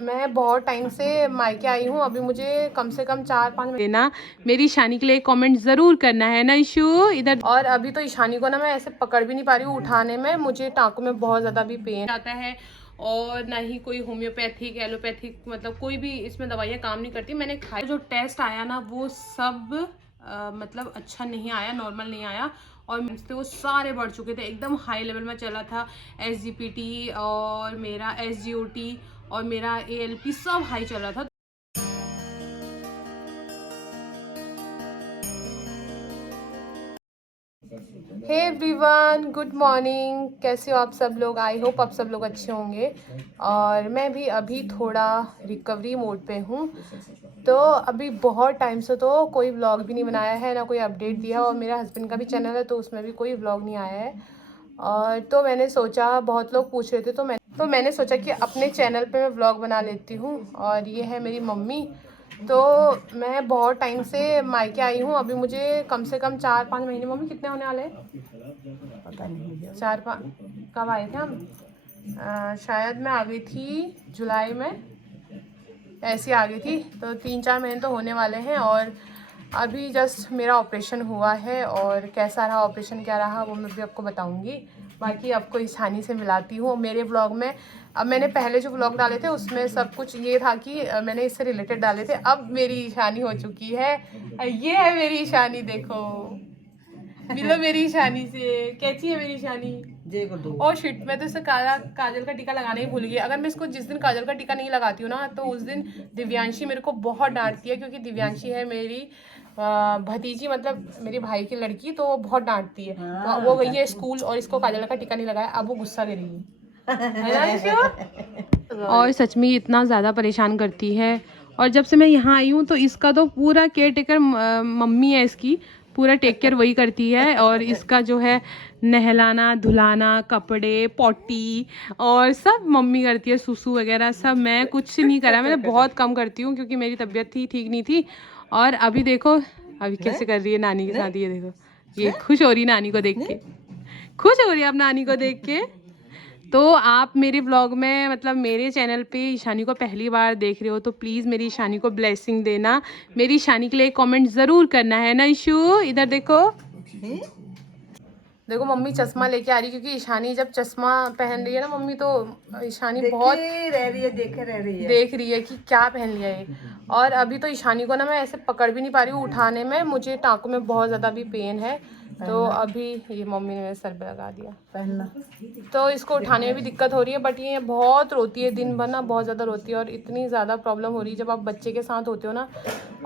मैं बहुत टाइम से मायके आई हूँ। अभी मुझे कम से कम 4-5 महीना मेरी ईशानी के लिए कमेंट ज़रूर करना है ना ईशू इधर। और अभी तो ईशानी को ना मैं ऐसे पकड़ भी नहीं पा रही हूँ उठाने में, मुझे टाँकों में बहुत ज़्यादा भी पेन आता है और ना ही कोई होम्योपैथिक एलोपैथिक मतलब कोई भी इसमें दवाइयाँ काम नहीं करती। मैंने खाई, जो टेस्ट आया ना वो सब मतलब अच्छा नहीं आया, नॉर्मल नहीं आया और मुझसे वो सारे बढ़ चुके थे, एकदम हाई लेवल में चला था। SGPT और मेरा SGOT और मेरा ALP सब हाई चल रहा था। Hey everyone, good morning. कैसे हो आप सब लोग? आई होप आप सब लोग अच्छे होंगे। और मैं भी अभी थोड़ा रिकवरी मोड पे हूँ। तो अभी बहुत टाइम से तो कोई व्लॉग भी नहीं बनाया है, ना कोई अपडेट दिया। और मेरा हस्बैंड का भी चैनल है तो उसमें भी कोई व्लॉग नहीं आया है। और तो मैंने सोचा, बहुत लोग पूछ रहे थे तो मैंने सोचा कि अपने चैनल पे मैं व्लॉग बना लेती हूँ। और ये है मेरी मम्मी। तो मैं बहुत टाइम से मायके आई हूँ। अभी मुझे कम से कम 4-5 महीने, मम्मी कितने होने वाले हैं? पता नहीं 4-5। कब आए थे हम? शायद मैं आ गई थी जुलाई में, ऐसी आ गई थी। तो 3-4 महीने तो होने वाले हैं। और अभी जस्ट मेरा ऑपरेशन हुआ है और कैसा रहा ऑपरेशन, क्या रहा वो मैं भी आपको बताऊंगी। बाकी आपको ईशानी से मिलाती हूँ मेरे व्लॉग में। अब मैंने पहले जो व्लॉग डाले थे उसमें सब कुछ ये था कि मैंने इससे रिलेटेड डाले थे। अब मेरी ईशानी हो चुकी है। ये है मेरी ईशानी, देखो मिलो मेरी ईशानी से। कैसी है मेरी ईशानी? और शिट, मैं तो इसे काजल का टीका लगाना ही भूल गई। अगर मैं इसको जिस दिन काजल का टीका नहीं लगाती हूँ ना तो उस दिन दिव्यांशी मेरे को बहुत डांटती है, क्योंकि दिव्यांशी है मेरी भतीजी, मतलब मेरे भाई की लड़की। तो वो बहुत डांटती है। तो वो गई है स्कूल और इसको काजल का टीका नहीं लगाया, अब वो गुस्सा कर रही है ना निशु? और सच में इतना ज़्यादा परेशान करती है। और जब से मैं यहाँ आई हूँ तो इसका तो पूरा केयर टेकर मम्मी है इसकी, पूरा टेक केयर वही करती है। और इसका जो है नहलाना धुलाना, कपड़े, पॉटी और सब मम्मी करती है, सुसु वगैरह सब। मैं कुछ नहीं करा, मैंने बहुत कम करती हूँ क्योंकि मेरी तबीयत ठीक नहीं थी। और अभी देखो अभी कैसे कर रही है नानी के साथ, ये देखो, ये खुश हो रही है नानी को देख के, खुश हो रही है अब नानी को देख के। तो आप मेरे व्लॉग में मतलब मेरे चैनल पे ईशानी को पहली बार देख रहे हो तो प्लीज़ मेरी ईशानी को ब्लेसिंग देना, मेरी ईशानी के लिए कमेंट ज़रूर करना है ना ईशू। इधर देखो, देखो मम्मी चश्मा लेके आ रही, क्योंकि ईशानी जब चश्मा पहन रही है ना मम्मी तो ईशानी बहुत देख रही है कि क्या पहन लिया है। और अभी तो ईशानी को ना मैं ऐसे पकड़ भी नहीं पा रही हूँ उठाने में, मुझे टाँकों में बहुत ज़्यादा भी पेन है। तो अभी ये मम्मी ने मेरे सर पे लगा दिया पहनना, तो इसको उठाने में भी दिक्कत हो रही है। बट ये बहुत रोती है, दिन भर ना बहुत ज़्यादा रोती है। और इतनी ज़्यादा प्रॉब्लम हो रही है जब आप बच्चे के साथ होते हो ना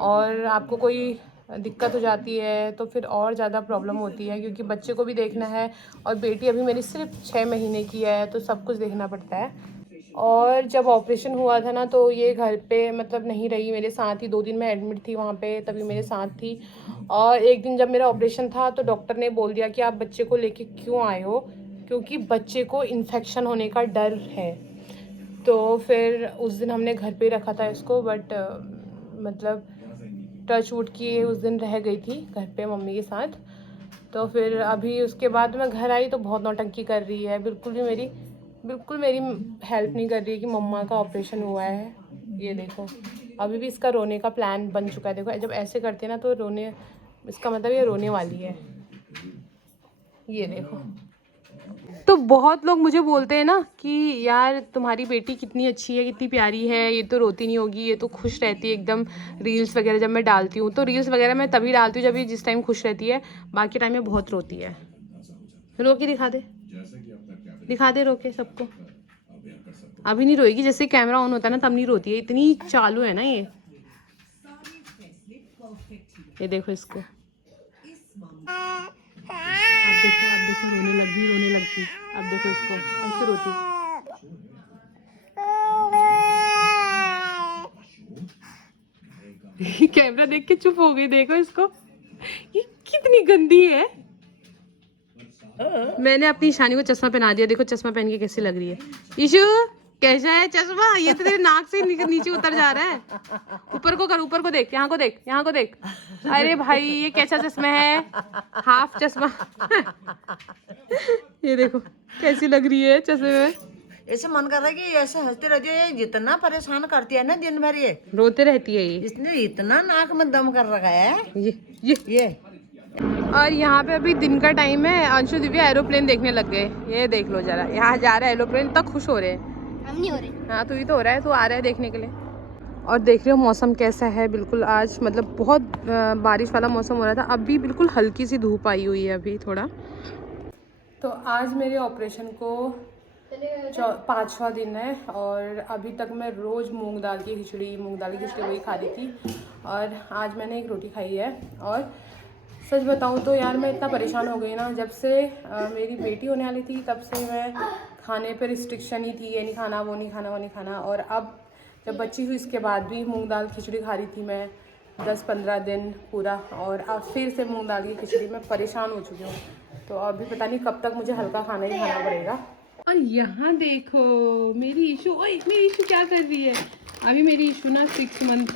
और आपको कोई दिक्कत हो जाती है तो फिर और ज़्यादा प्रॉब्लम होती है, क्योंकि बच्चे को भी देखना है। और बेटी अभी मेरी सिर्फ 6 महीने की है तो सब कुछ देखना पड़ता है। और जब ऑपरेशन हुआ था ना तो ये घर पे मतलब नहीं रही, मेरे साथ ही 2 दिन मैं एडमिट थी वहाँ पे, तभी मेरे साथ थी। और एक दिन जब मेरा ऑपरेशन था तो डॉक्टर ने बोल दिया कि आप बच्चे को लेके क्यों आए हो, क्योंकि बच्चे को इन्फेक्शन होने का डर है। तो फिर उस दिन हमने घर पे ही रखा था इसको। बट मतलब टच वुड की उस दिन रह गई थी घर पे मम्मी के साथ। तो फिर अभी उसके बाद मैं घर आई तो बहुत नौटंकी कर रही है, बिल्कुल मेरी हेल्प नहीं कर रही है कि मम्मा का ऑपरेशन हुआ है। ये देखो अभी भी इसका रोने का प्लान बन चुका है। देखो जब ऐसे करते हैं ना तो रोने, इसका मतलब ये रोने वाली है। ये देखो, तो बहुत लोग मुझे बोलते हैं ना कि यार तुम्हारी बेटी कितनी अच्छी है, कितनी प्यारी है, ये तो रोती नहीं होगी, ये तो खुश रहती है एकदम। रील्स वगैरह जब मैं डालती हूँ तो रील्स वगैरह मैं तभी डालती हूँ जब ये जिस टाइम खुश रहती है, बाकी टाइम में बहुत रोती है। रो के दिखा दे रो के सबको। अभी नहीं रोएगी, जैसे कैमरा ऑन होता है ना तब नहीं रोती है, इतनी चालू है ना ये। ये देखो इसको, आप देखो रोने लग गई। अब देखो इसको ऐसे रोती कैमरा देख के चुप हो गई, देखो इसको, ये कितनी गंदी है। मैंने अपनी ईशानी को चश्मा पहना दिया, देखो चश्मा पहन के कैसी लग रही है। ईशू कैसा है चश्मा? ये तो तेरे नाक से नीचे उतर जा रहा है। ऊपर को कर, ऊपर को देख, यहाँ को देख, यहाँ को देख। अरे भाई ये कैसा चश्मा है, हाफ चश्मा। ये देखो कैसी लग रही है चश्मे में। ऐसे मन कर रहा है कि ऐसे हंसती रहती है, ये जितना परेशान करती है ना दिन भर, ये रोते रहती है ये। इसने इतना नाक में दम कर रखा है ये। और यहाँ पे अभी दिन का टाइम है, अंशु दिव्या एरोप्लेन देखने लग गए। ये देख लो जरा, यहाँ जा रहा है एरोप्लेन, इतना खुश हो रहे हैं। हम नहीं हो रहे। हाँ तू ही तो हो रहा है, तू आ रहा है देखने के लिए। और देख रहे हो मौसम कैसा है, बिल्कुल आज मतलब बहुत बारिश वाला मौसम हो रहा था, अभी बिल्कुल हल्की सी धूप आई हुई है अभी थोड़ा। तो आज मेरे ऑपरेशन को 5वां दिन है और अभी तक मैं रोज़ मूंग दाल की खिचड़ी वही खा रही थी और आज मैंने एक रोटी खाई है। और सच बताऊं तो यार मैं इतना परेशान हो गई ना, जब से मेरी बेटी होने वाली थी तब से मैं खाने पे रिस्ट्रिक्शन ही थी, ये नहीं खाना वो नहीं खाना वो नहीं खाना। और अब जब बच्ची हुई इसके बाद भी मूंग दाल खिचड़ी खा रही थी मैं 10-15 दिन पूरा, और अब फिर से मूंग दाल की खिचड़ी। मैं परेशान हो चुकी हूँ, तो अभी पता नहीं कब तक मुझे हल्का खाना ही खाना पड़ेगा। और यहाँ देखो मेरी ईशू, ओए मेरी ईशू क्या कर रही है। अभी मेरी ईशू ना 6 मंथ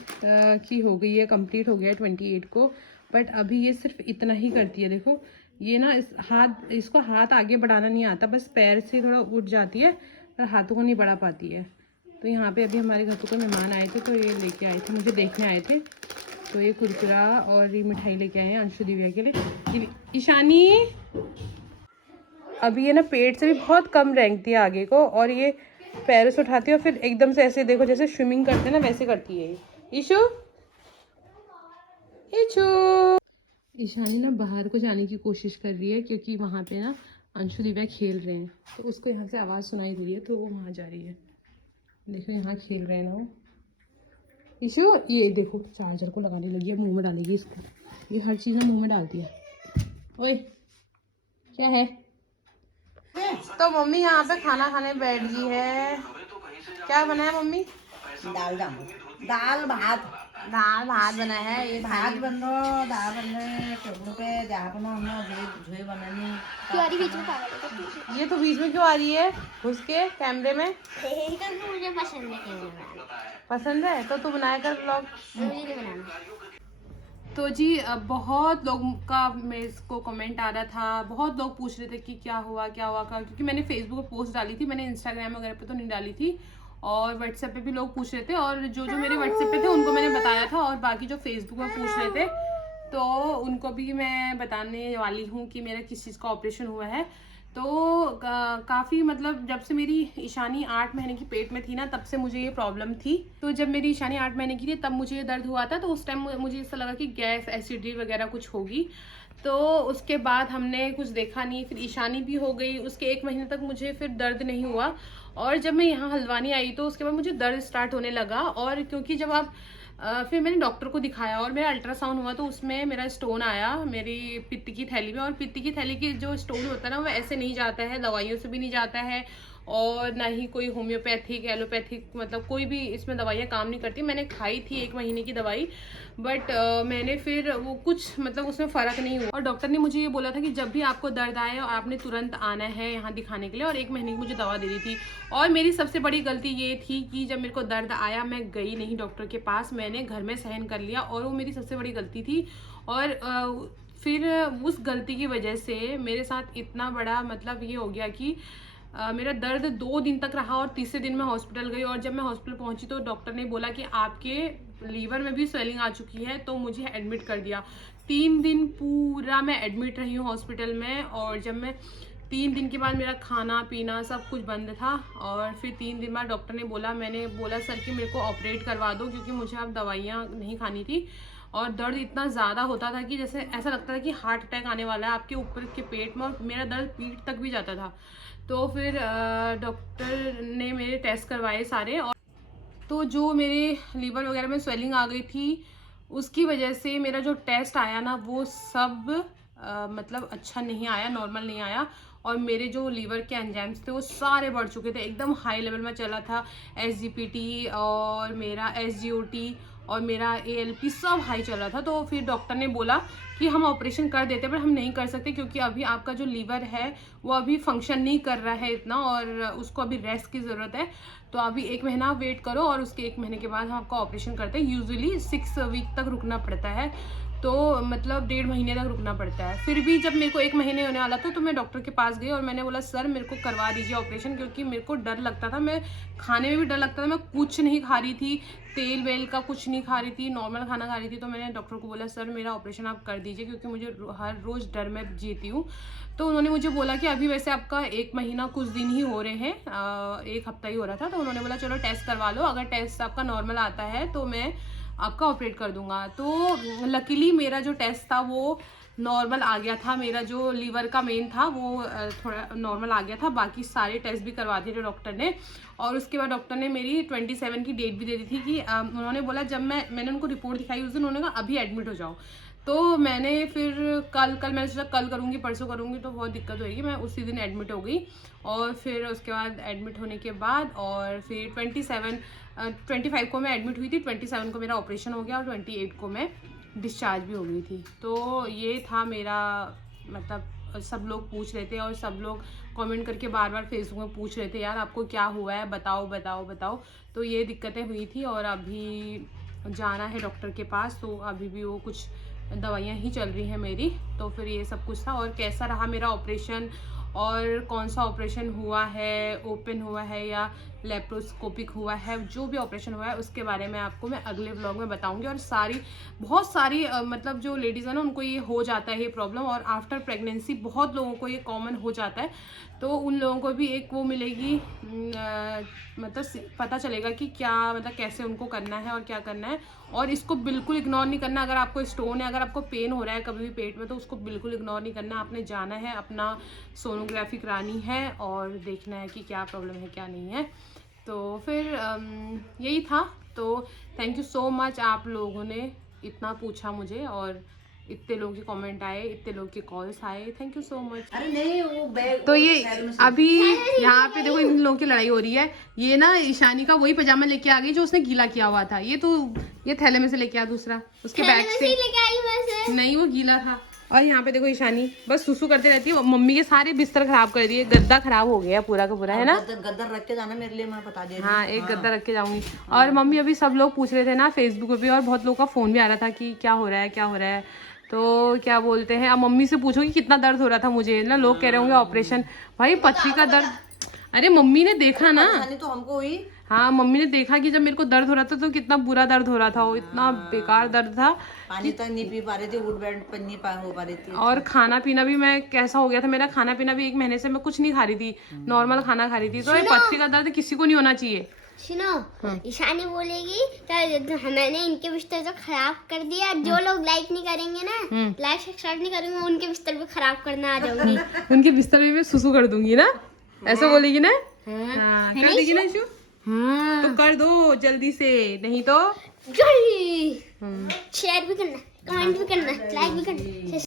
की हो गई है, कंप्लीट हो गया है 28 को, बट अभी ये सिर्फ इतना ही करती है। देखो ये ना इसको हाथ आगे बढ़ाना नहीं आता, बस पैर से थोड़ा उठ जाती है पर हाथों को नहीं बढ़ा पाती है। तो यहाँ पे अभी हमारे घर पे कोई मेहमान आए थे, तो ये लेके आए थे, मुझे देखने आए थे, तो ये कुरकुरा और ये मिठाई लेके आए हैं अंशु दिव्या के लिए। ईशानी अभी ये ना पेट से भी बहुत कम रेंगती है आगे को, और ये पैरों से उठाती है और फिर एकदम से ऐसे देखो जैसे स्विमिंग करते हैं ना वैसे करती है ये। ईशू ईशानी ना बाहर को जाने की कोशिश कर रही है क्योंकि वहाँ पे ना अंशु दिव्या खेल रहे हैं, तो उसको यहाँ से आवाज़ सुनाई दे रही है तो वो वहाँ जा रही है। देखो यहाँ खेल रहे हैं ना वो। ईशू ये देखो चार्जर को लगाने लगी है, मुंह में डालेगी इसको, ये हर चीज़ में मुंह में डालती है। ओए क्या है। तो मम्मी यहाँ पे खाना खाने बैठ गई है। क्या बनाया मम्मी। दाल भात बना है। ये भात बन रहा, दाल बन रहे टेबल पे, जहाँ पर हमने झोए बनानी। ये तो बीच में क्यों आ रही है घुस के कैमरे में। मुझे पसंद है कैमरा। पसंद है तो तू बनाया कर व्लॉग। मुझे नहीं बनाना। तो जी बहुत लोगों का मेरे को कमेंट आ रहा था, बहुत लोग पूछ रहे थे कि क्या हुआ क्योंकि मैंने फेसबुक पे पोस्ट डाली थी, मैंने इंस्टाग्राम वगैरह पे तो नहीं डाली थी, और व्हाट्सएप पे भी लोग पूछ रहे थे, और जो मेरे व्हाट्सएप पे थे उनको मैंने बताया था, और बाकी जो फेसबुक पे पूछ रहे थे तो उनको भी मैं बताने वाली हूँ कि मेरा किस चीज़ का ऑपरेशन हुआ है। तो काफ़ी मतलब जब से मेरी ईशानी 8 महीने की पेट में थी ना तब से मुझे ये प्रॉब्लम थी। तो जब मेरी ईशानी 8 महीने की थी तब मुझे ये दर्द हुआ था, तो उस टाइम मुझे ऐसा लगा कि गैस एसिडिटी वगैरह कुछ होगी। तो उसके बाद हमने कुछ देखा नहीं, फिर ईशानी भी हो गई, उसके 1 महीने तक मुझे फिर दर्द नहीं हुआ। और जब मैं यहाँ हल्द्वानी आई तो उसके बाद मुझे दर्द स्टार्ट होने लगा, और क्योंकि जब आप फिर मैंने डॉक्टर को दिखाया और मेरा अल्ट्रासाउंड हुआ तो उसमें मेरा स्टोन आया मेरी पित्त की थैली में, और पित्त की थैली की जो स्टोन होता है ना वो ऐसे नहीं जाता है, दवाइयों से भी नहीं जाता है, और ना ही कोई होम्योपैथिक एलोपैथिक मतलब कोई भी इसमें दवाइयाँ काम नहीं करती। मैंने खाई थी 1 महीने की दवाई, बट मैंने फिर वो कुछ मतलब उसमें फ़र्क नहीं हुआ। और डॉक्टर ने मुझे ये बोला था कि जब भी आपको दर्द आए आपने तुरंत आना है यहाँ दिखाने के लिए, और 1 महीने की मुझे दवा दे दी थी। और मेरी सबसे बड़ी गलती ये थी कि जब मेरे को दर्द आया मैं गई नहीं डॉक्टर के पास, मैंने घर में सहन कर लिया, और वो मेरी सबसे बड़ी गलती थी। और फिर उस गलती की वजह से मेरे साथ इतना बड़ा मतलब ये हो गया कि मेरा दर्द 2 दिन तक रहा, और तीसरे दिन मैं हॉस्पिटल गई, और जब मैं हॉस्पिटल पहुंची तो डॉक्टर ने बोला कि आपके लीवर में भी स्वेलिंग आ चुकी है, तो मुझे एडमिट कर दिया। 3 दिन पूरा मैं एडमिट रही हूँ हॉस्पिटल में, और जब मैं 3 दिन के बाद मेरा खाना पीना सब कुछ बंद था, और फिर 3 दिन बाद डॉक्टर ने बोला, मैंने बोला सर कि मेरे को ऑपरेट करवा दो क्योंकि मुझे अब दवाइयाँ नहीं खानी थी, और दर्द इतना ज़्यादा होता था कि जैसे ऐसा लगता था कि हार्ट अटैक आने वाला है आपके ऊपर के पेट में, और मेरा दर्द पीठ तक भी जाता था। तो फिर डॉक्टर ने मेरे टेस्ट करवाए सारे, और तो जो मेरे लीवर वगैरह में स्वेलिंग आ गई थी उसकी वजह से मेरा जो टेस्ट आया ना वो सब मतलब अच्छा नहीं आया, नॉर्मल नहीं आया, और मेरे जो लीवर के एंजाइम्स थे वो सारे बढ़ चुके थे, एकदम हाई लेवल में चला था। SGPT और मेरा SGOT और मेरा ALP सब हाई चल रहा था। तो फिर डॉक्टर ने बोला कि हम ऑपरेशन कर देते, पर हम नहीं कर सकते क्योंकि अभी आपका जो लीवर है वो अभी फंक्शन नहीं कर रहा है इतना, और उसको अभी रेस्ट की ज़रूरत है। तो अभी 1 महीना वेट करो, और उसके 1 महीने के बाद हम आपका ऑपरेशन करते हैं। यूजुअली 6 वीक तक रुकना पड़ता है। तो मतलब 1.5 महीने तक रुकना पड़ता है। फिर भी जब मेरे को 1 महीने होने वाला था तो मैं डॉक्टर के पास गई और मैंने बोला सर मेरे को करवा दीजिए ऑपरेशन, क्योंकि मेरे को डर लगता था, मैं खाने में भी डर लगता था, मैं कुछ नहीं खा रही थी, तेल वेल का कुछ नहीं खा रही थी, नॉर्मल खाना खा रही थी। तो मैंने डॉक्टर को बोला सर मेरा ऑपरेशन आप कर दीजिए, क्योंकि मुझे हर रोज़ डर में जीती हूँ। तो उन्होंने मुझे बोला कि अभी वैसे आपका 1 महीना कुछ दिन ही हो रहे हैं, 1 हफ्ता ही हो रहा था। तो उन्होंने बोला चलो टेस्ट करवा लो, अगर टेस्ट आपका नॉर्मल आता है तो मैं आपका ऑपरेट कर दूंगा। तो लकीली मेरा जो टेस्ट था वो नॉर्मल आ गया था, मेरा जो लीवर का मेन था वो थोड़ा नॉर्मल आ गया था। बाकी सारे टेस्ट भी करवा दिए थे डॉक्टर ने। और उसके बाद डॉक्टर ने मेरी 27 की डेट भी दे दी थी कि उन्होंने बोला, जब मैंने उनको रिपोर्ट दिखाई उस दिन उन्होंने कहा अभी एडमिट हो जाओ। तो मैंने फिर कल मैंने सोचा कल करूँगी परसों करूँगी तो बहुत दिक्कत होगी, मैं उसी दिन एडमिट हो गई। और फिर उसके बाद एडमिट होने के बाद और फिर 25 को मैं एडमिट हुई थी, 27 को मेरा ऑपरेशन हो गया और 28 को मैं डिस्चार्ज भी हो गई थी। तो ये था मेरा, मतलब सब लोग पूछ रहे थे और सब लोग कमेंट करके बार बार फेसबुक में पूछ रहे थे यार आपको क्या हुआ है, बताओ बताओ बताओ। तो ये दिक्कतें हुई थी और अभी जाना है डॉक्टर के पास, तो अभी भी वो कुछ दवाइयाँ ही चल रही हैं मेरी। तो फिर ये सब कुछ था। और कैसा रहा मेरा ऑपरेशन और कौन सा ऑपरेशन हुआ है, ओपन हुआ है या लेप्रोस्कोपिक हुआ है, जो भी ऑपरेशन हुआ है उसके बारे में आपको मैं अगले व्लॉग में बताऊंगी। और बहुत सारी मतलब जो लेडीज़ है ना उनको ये हो जाता है ये प्रॉब्लम, और आफ्टर प्रेगनेंसी बहुत लोगों को ये कॉमन हो जाता है। तो उन लोगों को भी एक वो मिलेगी, मतलब पता चलेगा कि क्या मतलब कैसे उनको करना है और क्या करना है। और इसको बिल्कुल इग्नोर नहीं करना। अगर आपको स्टोन है, अगर आपको पेन हो रहा है कभी भी पेट में, तो उसको बिल्कुल इग्नोर नहीं करना। आपने जाना है, अपना सोनोग्राफी करानी है और देखना है कि क्या प्रॉब्लम है क्या नहीं है। तो फिर यही था। तो थैंक यू सो मच, आप लोगों ने इतना पूछा मुझे और इतने लोगों के कमेंट आए, इतने लोगों के कॉल्स आए, थैंक यू सो मच। अरे नहीं वो बैग तो ये अभी यहाँ पे देखो इन लोगों की लड़ाई हो रही है। ये ना ईशानी का वही पजामा लेके आ गई जो उसने गीला किया हुआ था। ये थैले में से लेके आ, दूसरा उसके बैग से नहीं, वो गीला था। और यहाँ पे देखो ईशानी बस सुसु करते रहती है। मम्मी के सारे बिस्तर खराब कर दिए, गद्दा खराब हो गया पूरा का पूरा, है ना। गद्दा रख के जाना मेरे लिए, मैं बता दे रही हूँ। हाँ, एक गद्दा रख के जाऊंगी। और मम्मी अभी सब लोग पूछ रहे थे ना फेसबुक पे भी, और बहुत लोगों का फोन भी आ रहा था कि क्या हो रहा है क्या हो रहा है। तो क्या बोलते हैं, अब मम्मी से पूछो कि कितना दर्द हो रहा था मुझे ना। लोग कह रहे होंगे ऑपरेशन, भाई पथरी का दर्द। अरे मम्मी ने देखा ना, तो हमको हुई। हाँ मम्मी ने देखा कि जब मेरे को दर्द हो रहा था तो कितना बुरा दर्द हो रहा था, वो इतना बेकार दर्द था। पानी तक नहीं पी पा रही थी, उठ बैठ पर नहीं हो पा रही थी। और खाना पीना भी मैं कैसा हो गया था, मेरा खाना पीना भी 1 महीने से मैं कुछ नहीं खा रही थी, नॉर्मल खाना खा रही थी। तो ये पथरी का दर्द किसी को नहीं होना चाहिए। सुनो, ईशानी बोलेगी तो मैंने इनके बिस्तर तो खराब कर दिया, जो लोग लाइक नहीं करेंगे ना, लाइक सब्सक्राइब नहीं करेंगे, उनके बिस्तर भी खराब करना आ जाऊंगी। उनके बिस्तर में सुसु कर दूंगी ना, ऐसा बोलेगी ना। हाँ, कर देगी ना शू। हाँ, तो कर दो जल्दी से, नहीं तो जल्दी शेयर भी करना, कमेंट भी करना, लाइक भी करना।